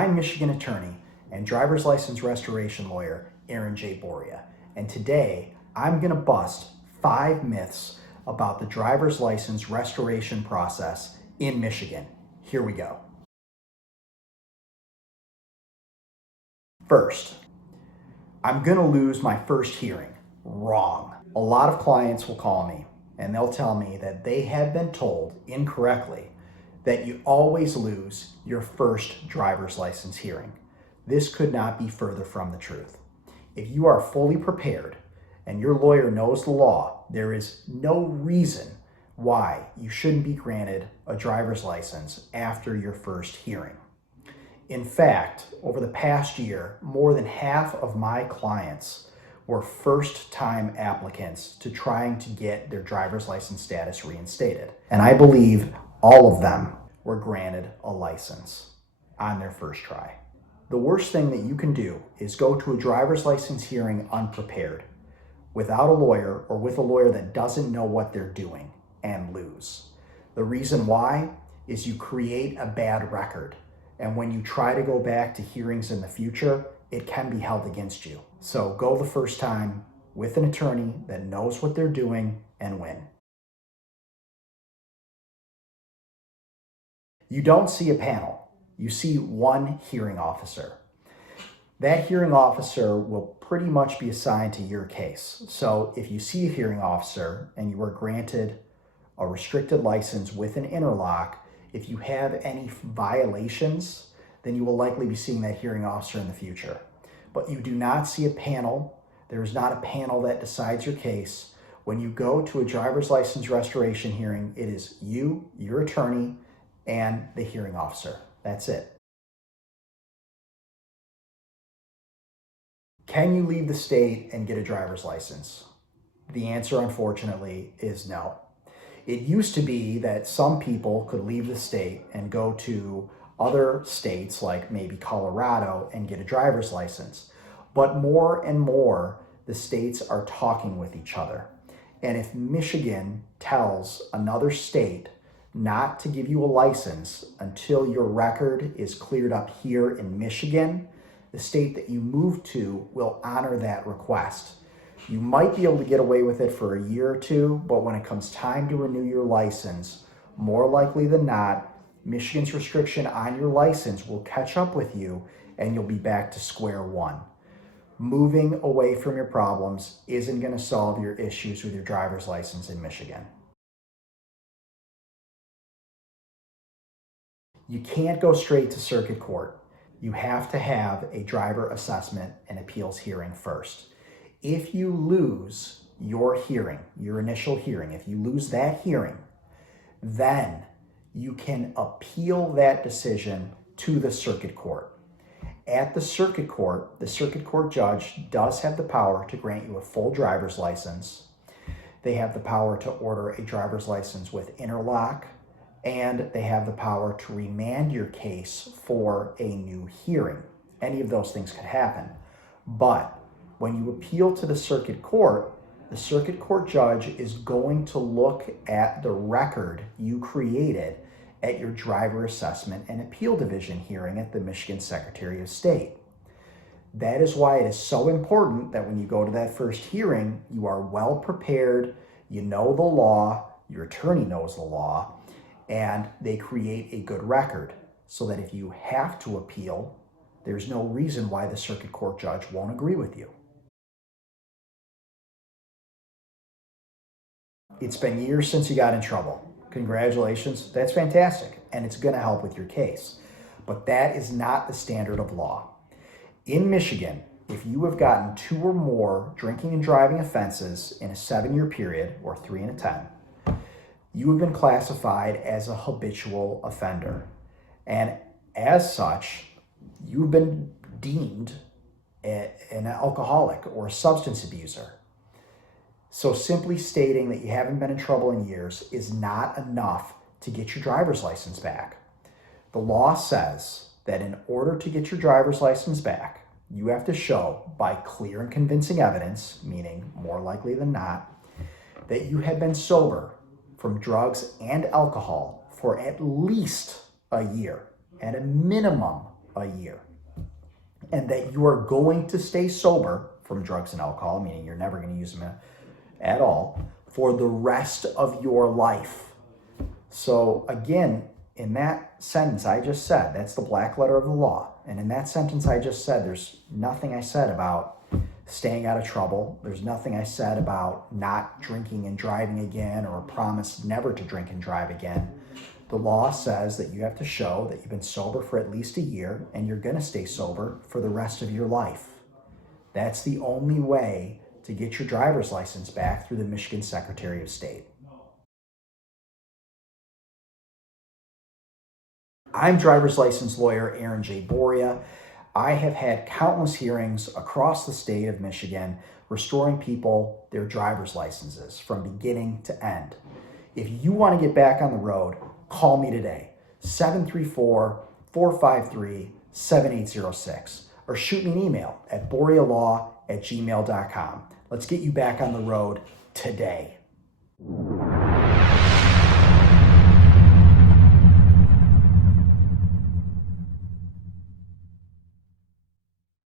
I'm Michigan attorney and driver's license restoration lawyer Aaron J. Boria, and today I'm going to bust 5 myths about the driver's license restoration process in Michigan. Here we go. First, I'm going to lose my first hearing. Wrong. A lot of clients will call me and they'll tell me that they have been told incorrectly that you always lose your first driver's license hearing. This could not be further from the truth. If you are fully prepared and your lawyer knows the law, there is no reason why you shouldn't be granted a driver's license after your first hearing. In fact, over the past year, more than half of my clients were first-time applicants to trying to get their driver's license status reinstated. And I believe all of them were granted a license on their first try. The worst thing that you can do is go to a driver's license hearing unprepared, without a lawyer or with a lawyer that doesn't know what they're doing, and lose. The reason why is you create a bad record. And when you try to go back to hearings in the future, it can be held against you. So go the first time with an attorney that knows what they're doing and win. You don't see a panel. You see one hearing officer. That hearing officer will pretty much be assigned to your case. So if you see a hearing officer and you were granted a restricted license with an interlock, if you have any violations, then you will likely be seeing that hearing officer in the future. But you do not see a panel. There is not a panel that decides your case. When you go to a driver's license restoration hearing, it is you, your attorney, and the hearing officer. That's it. Can you leave the state and get a driver's license? The answer, unfortunately, is no. It used to be that some people could leave the state and go to other states like maybe Colorado and get a driver's license. But more and more, the states are talking with each other. And if Michigan tells another state not to give you a license until your record is cleared up here in Michigan, the state that you move to will honor that request. You might be able to get away with it for a year or two, but when it comes time to renew your license, more likely than not, Michigan's restriction on your license will catch up with you and you'll be back to square one. Moving away from your problems isn't going to solve your issues with your driver's license in Michigan. You can't go straight to circuit court. You have to have a driver assessment and appeals hearing first. If you lose your hearing, your initial hearing, if you lose that hearing, then you can appeal that decision to the circuit court. At the circuit court judge does have the power to grant you a full driver's license. They have the power to order a driver's license with interlock, and they have the power to remand your case for a new hearing. Any of those things could happen. But when you appeal to the circuit court judge is going to look at the record you created at your driver assessment and appeal division hearing at the Michigan Secretary of State. That is why it is so important that when you go to that first hearing, you are well prepared, you know the law, your attorney knows the law, and they create a good record so that if you have to appeal, there's no reason why the circuit court judge won't agree with you. It's been years since you got in trouble. Congratulations, that's fantastic, and it's going to help with your case. But that is not the standard of law. In Michigan, if you have gotten 2 or more drinking and driving offenses in a 7-year period, or 3 and a 10, you have been classified as a habitual offender. And as such, you've been deemed an alcoholic or a substance abuser. So simply stating that you haven't been in trouble in years is not enough to get your driver's license back. The law says that in order to get your driver's license back, you have to show by clear and convincing evidence, meaning more likely than not, that you have been sober from drugs and alcohol for at least a year, at a minimum a year, and that you are going to stay sober from drugs and alcohol, meaning you're never going to use them at all, for the rest of your life. So again, in that sentence I just said, that's the black letter of the law. And in that sentence I just said, there's nothing I said about staying out of trouble. There's nothing I said about not drinking and driving again, or a promise never to drink and drive again. The law says that you have to show that you've been sober for at least a year, and you're going to stay sober for the rest of your life. That's the only way to get your driver's license back through the Michigan Secretary of State. I'm driver's license lawyer Aaron J. Boria. I have had countless hearings across the state of Michigan restoring people their driver's licenses from beginning to end. If you want to get back on the road, call me today, 734-453-7806, or shoot me an email at borialaw@gmail.com. Let's get you back on the road today.